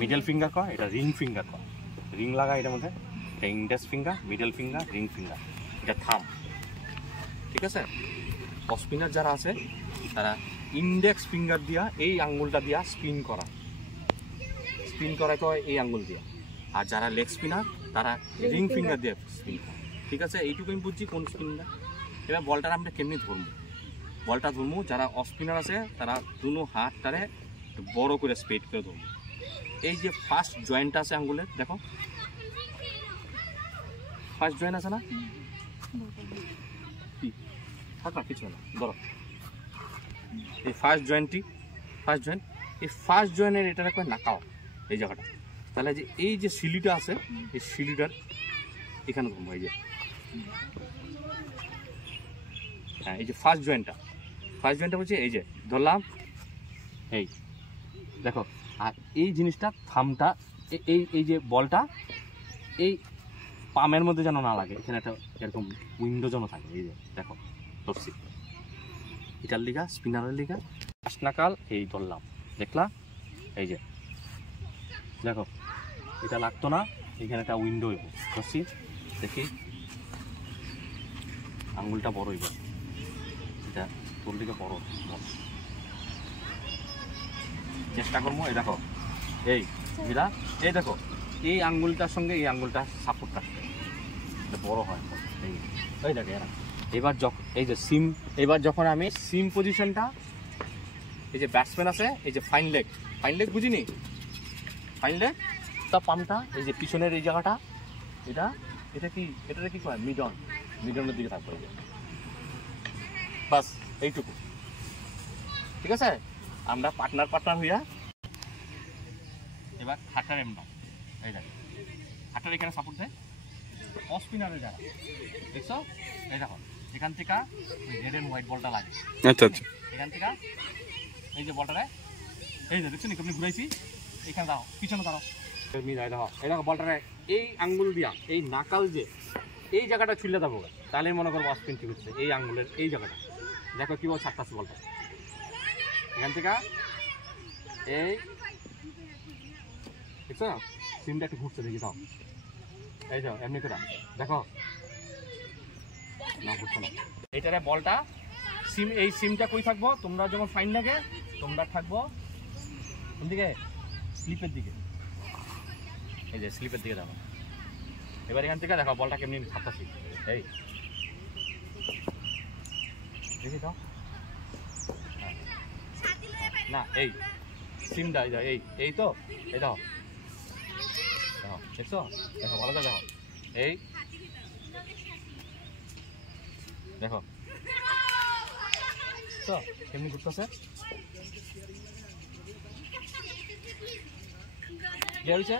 Middle finger কয়, এটা ring finger কয়। রিং লাগা এটার মধ্যে, এটা index finger, middle finger, ring finger, এটা থাম। ঠিক আছে, অফ স্পিনার যারা আছে তারা ইন্ডেক্স ফিঙ্গার দিয়া এই আঙ্গুলটা দিয়া স্পিন করা কয় এই আঙ্গুল দিয়া। আর যারা লেগ স্পিনার তারা রিং ফিঙ্গার দিয়ে স্পিন করে। ঠিক আছে, এইটুকু আমি বুঝছি কোন স্পিনটা। এবার বলটা আমরা কেমনি ধরবো, বলটা ধরবো যারা অফ স্পিনার আছে তারা দুনো হাতটারে বড় করে স্প্রেড করে ধরবো। এই যে ফার্স্ট জয়েন্ট আছে আঙ্গুলের, দেখো ফার্স্ট জয়েন্ট আছে না, থাক না কিছু না, ধরো এই ফার্স্ট জয়েন্ট, এই ফার্স্ট জয়েন্টের এটা কয় নাকাও এই জায়গাটা। তাহলে যে এই যে সিলিটা আছে এই সিলিটার এখানে ধরবো, এই যে হ্যাঁ এই যে ফার্স্ট জয়েন্টটা বলছি, এই যে ধরলাম, এই দেখো। আর এই জিনিসটা থামটা এই যে বলটা এই পামের মধ্যে যেন না লাগে, এখানে একটা এরকম উইন্ডো যেন থাকে। এই যে দেখো ধরছি, এটার লিগা স্পিনারের লিগা নাকাল এই ধরলাম, দেখলা এই যে দেখো এটা লাগতো না, এখানে একটা উইন্ডো হইব, ধরছি দেখি আঙুলটা বড় হইব, এটা তোর দিকে বড় চেষ্টা করবো। এই দেখো এই যেটা, এই দেখো এই আঙ্গুলটার সঙ্গে এই আঙ্গুলটা সাপোর্ট রাখতে বড় হয়, এই দেখো এরা। এবার যখন এই যে সিম, এবার যখন আমি সিম পজিশনটা, এই যে ব্যাটসম্যান আছে এই যে ফাইন লেগ বুঝিনি, ফাইন লেগ তা পাম্পটা এই যে পিছনের এই জায়গাটা, এটা কি কয় মিডনের দিকে থাকবে, এই যে বাস এইটুকু। ঠিক আছে, আমরা পার্টনার হইয়া এবার হাঁটার এমন এই দেখ, হাঁটার এখানে সাপোর্ট দেয় অফ স্পিনারের জায়গা, দেখছো এই দেখো এখান থেকে রেড এন্ড হোয়াইট বলটা লাগে। আচ্ছা, এখান থেকে এই যে বলটা দেয়, এই যে দেখছো নি আপনি ঘুরাইছি, এখানে দাও পিছনে দাঁড়াও, এই দেখো বলটা এই আঙ্গুল দিয়া এই নাকাল যে এই জায়গাটা ছুলে দেবো, তাহলে মনে করবো অফ স্পিন ঠিক হচ্ছে। এই আঙ্গুলের এই জায়গাটা দেখো কি বল ছাড়তাছে বলটা, এখান থেকে এই দেখছো সিমটা একটু ঘুরছে, দেখি দাও এই যাও এমনি করে দেখো না ঘুরছে না। এইটারে বলটা এই সিমটা কই থাকবো, তোমরা যখন ফাইন লাগে তোমরা থাকবো কোন দিকে, স্লিপের দিকে, এই যে স্লিপের দিকে দেখো। এবার এখান থেকে দেখো বলটা কেমনি ছাড়তাছি, এই দেখি দাও না এই সিমটা এই তো এই দাও দেখছো, দেখো ভালো করে দেখো, এই দেখো তো কেমনি ঘুরতেছে, কি হয়েছে।